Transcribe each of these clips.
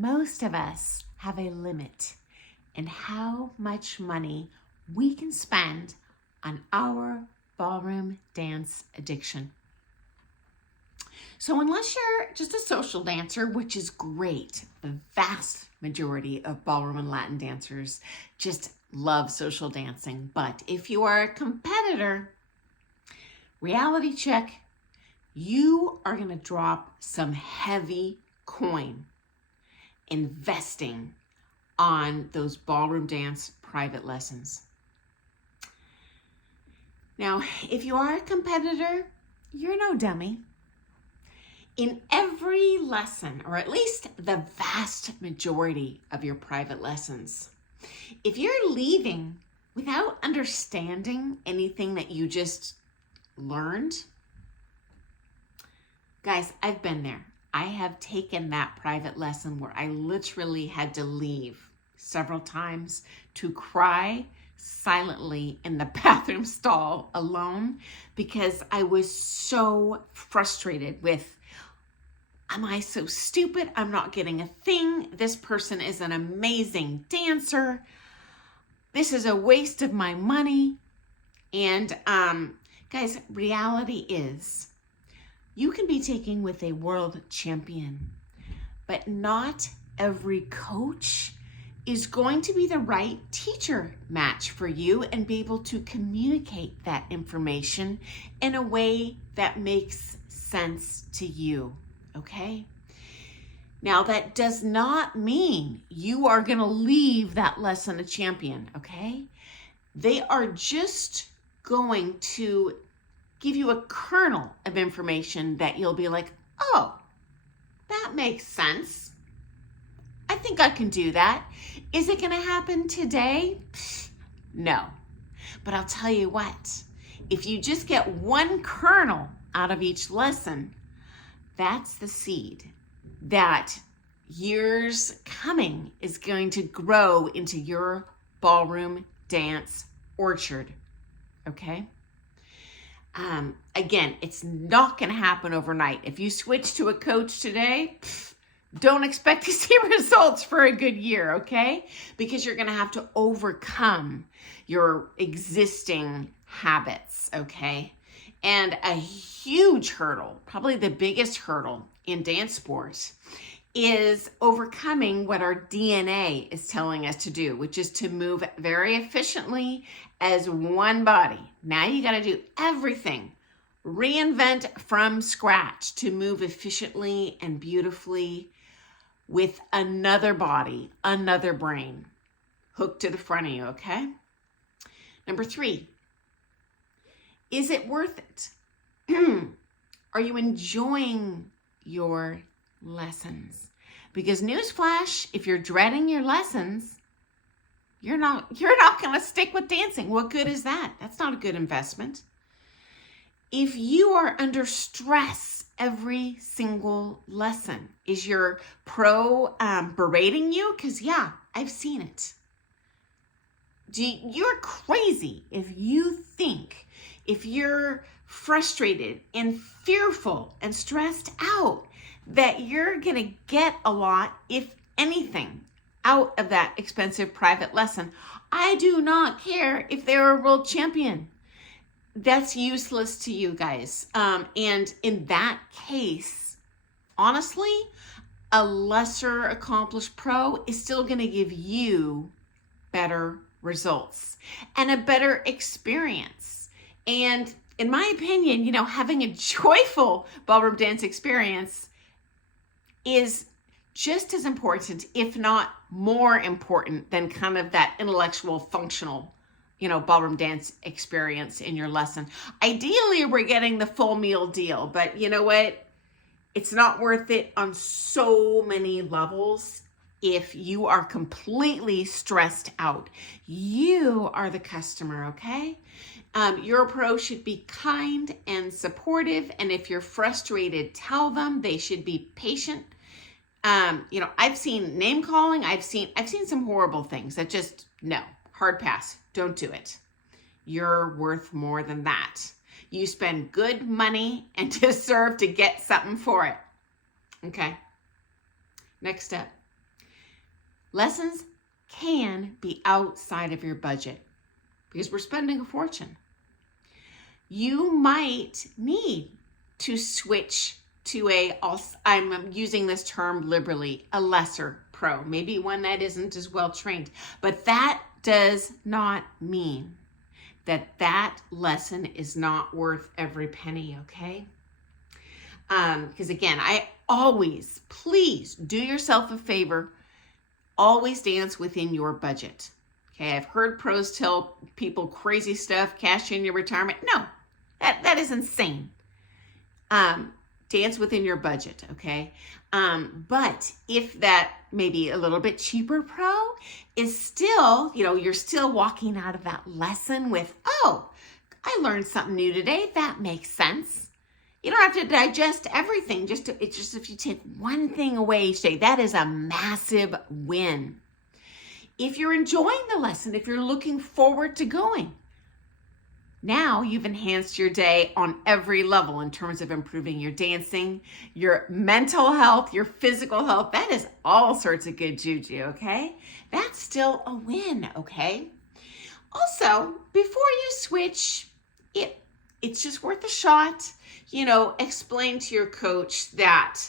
most of us have a limit in how much money we can spend on our ballroom dance addiction. So unless you're just a social dancer, which is great, the vast majority of ballroom and Latin dancers just love social dancing. But if you are a competitor, reality check, you are going to drop some heavy coin investing on those ballroom dance private lessons. Now, if you are a competitor, you're no dummy. In every lesson, or at least the vast majority of your private lessons, if you're leaving without understanding anything that you just learned, guys, I've been there. I have taken that private lesson where I literally had to leave several times to cry silently in the bathroom stall alone because I was so frustrated with, am I so stupid? I'm not getting a thing. This person is an amazing dancer. This is a waste of my money. And guys, reality is, you can be taking with a world champion, but not every coach is going to be the right teacher match for you and be able to communicate that information in a way that makes sense to you, okay? Now, that does not mean you are going to leave that lesson a champion, okay? They are just going to give you a kernel of information that you'll be like, oh, that makes sense. I think I can do that. Is it going to happen today? No. But I'll tell you what, if you just get one kernel out of each lesson, that's the seed that years coming is going to grow into your ballroom dance orchard, okay? Again, it's not going to happen overnight. If you switch to a coach today, don't expect to see results for a good year, okay? Because you're going to have to overcome your existing habits, okay? And a huge hurdle, probably the biggest hurdle in dance sports, is overcoming what our DNA is telling us to do, which is to move very efficiently as one body. Now you got to do everything. Reinvent from scratch to move efficiently and beautifully with another body, another brain hooked to the front of you, okay? Number 3, is it worth it? Are you enjoying your lessons? Because newsflash, if you're dreading your lessons, you're not going to stick with dancing. What good is that? That's not a good investment. If you are under stress every single lesson, is your pro berating you? Because yeah, I've seen it. You're crazy if you think, if you're frustrated and fearful and stressed out, that you're going to get a lot, if anything, out of that expensive private lesson. I do not care if they're a world champion. That's useless to you guys. And in that case, honestly, a lesser accomplished pro is still going to give you better results and a better experience. And in my opinion, having a joyful ballroom dance experience is just as important, if not more important, than kind of that intellectual, functional, ballroom dance experience in your lesson. Ideally, we're getting the full meal deal, but you know what? It's not worth it on so many levels if you are completely stressed out. You are the customer, okay? Your pro should be kind and supportive, and if you're frustrated, tell them. They should be patient. I've seen name calling. I've seen some horrible things that just, no, hard pass. Don't do it. You're worth more than that. You spend good money and deserve to get something for it. Okay. Next step. lessons can be outside of your budget because we're spending a fortune. You might need to switch to I'm using this term liberally, a lesser pro, maybe one that isn't as well trained, but that does not mean that lesson is not worth every penny, okay? Because again, please do yourself a favor, always dance within your budget. Okay, I've heard pros tell people crazy stuff, cash in your retirement. No, that is insane. Dance within your budget, okay? But if that maybe a little bit cheaper pro is still, you're still walking out of that lesson with, oh, I learned something new today. That makes sense. You don't have to digest everything. It's just if you take one thing away each day, that is a massive win. If you're enjoying the lesson, if you're looking forward to going, now you've enhanced your day on every level in terms of improving your dancing, your mental health, your physical health. That is all sorts of good juju, okay? That's still a win, okay? Also, before you switch, it's just worth a shot. Explain to your coach that,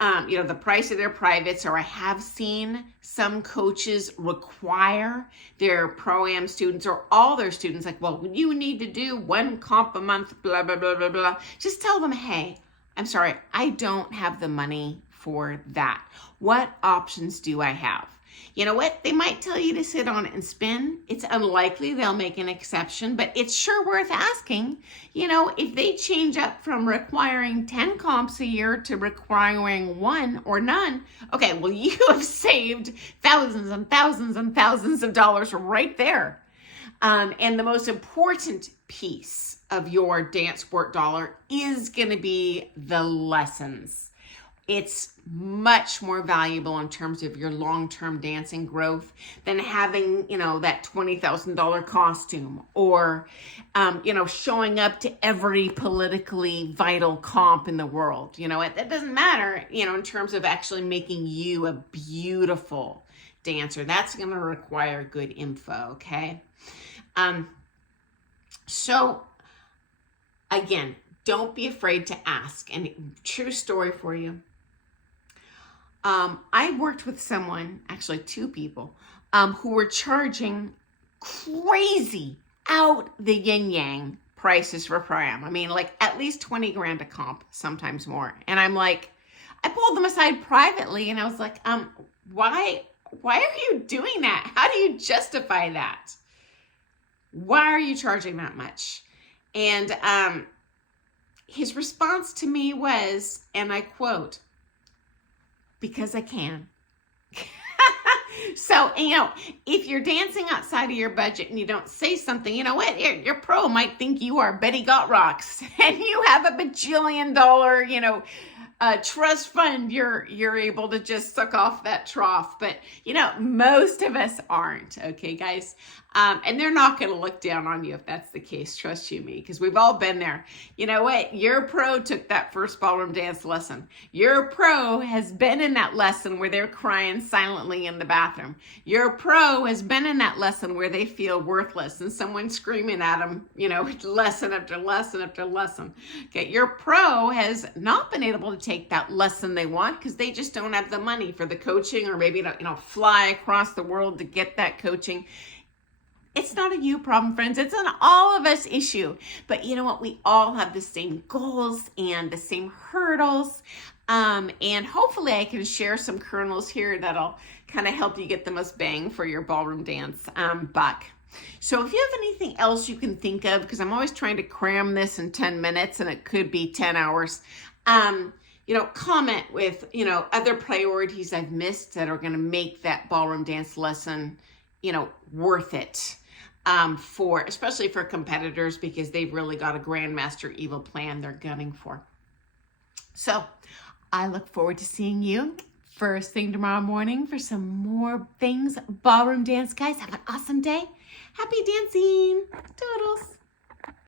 the price of their privates, or I have seen some coaches require their pro-am students or all their students, like, well, you need to do 1 comp a month, blah, blah, blah, blah, blah. Just tell them, hey, I'm sorry, I don't have the money for that. What options do I have? You know what? They might tell you to sit on it and spin. It's unlikely they'll make an exception, but it's sure worth asking. If they change up from requiring 10 comps a year to requiring 1 or none, okay, well, you have saved thousands and thousands and thousands of dollars right there. And the most important piece of your dance sport dollar is going to be the lessons. It's much more valuable in terms of your long-term dancing growth than having, that $20,000 costume or, showing up to every politically vital comp in the world. It doesn't matter, in terms of actually making you a beautiful dancer. That's going to require good info, okay? So, again, don't be afraid to ask. And true story for you. I worked with someone, actually 2 people, who were charging crazy out the yin-yang prices for pro-am. I mean, like at least 20 grand a comp, sometimes more. And I'm like, I pulled them aside privately and I was like, why are you doing that? How do you justify that? Why are you charging that much? And his response to me was, and I quote, because I can. So, if you're dancing outside of your budget and you don't say something, you know what? Your pro might think you are Betty Got Rocks and you have a bajillion dollar, trust fund. You're able to just suck off that trough. But, most of us aren't. Okay, guys? And they're not going to look down on you if that's the case. Trust you me, because we've all been there. You know what? Your pro took that first ballroom dance lesson. Your pro has been in that lesson where they're crying silently in the bathroom. Your pro has been in that lesson where they feel worthless and someone's screaming at them, lesson after lesson after lesson. Okay, your pro has not been able to take that lesson they want because they just don't have the money for the coaching, or maybe to, fly across the world to get that coaching. It's not a you problem, friends. It's an all of us issue. But you know what? We all have the same goals and the same hurdles. And hopefully I can share some kernels here that'll kind of help you get the most bang for your ballroom dance buck. So if you have anything else you can think of, because I'm always trying to cram this in 10 minutes and it could be 10 hours, comment with, other priorities I've missed that are going to make that ballroom dance lesson, worth it. Especially for competitors, because they've really got a Grandmaster Evil plan they're gunning for. So I look forward to seeing you first thing tomorrow morning for some more things ballroom dance, guys. Have an awesome day. Happy dancing. Toodles.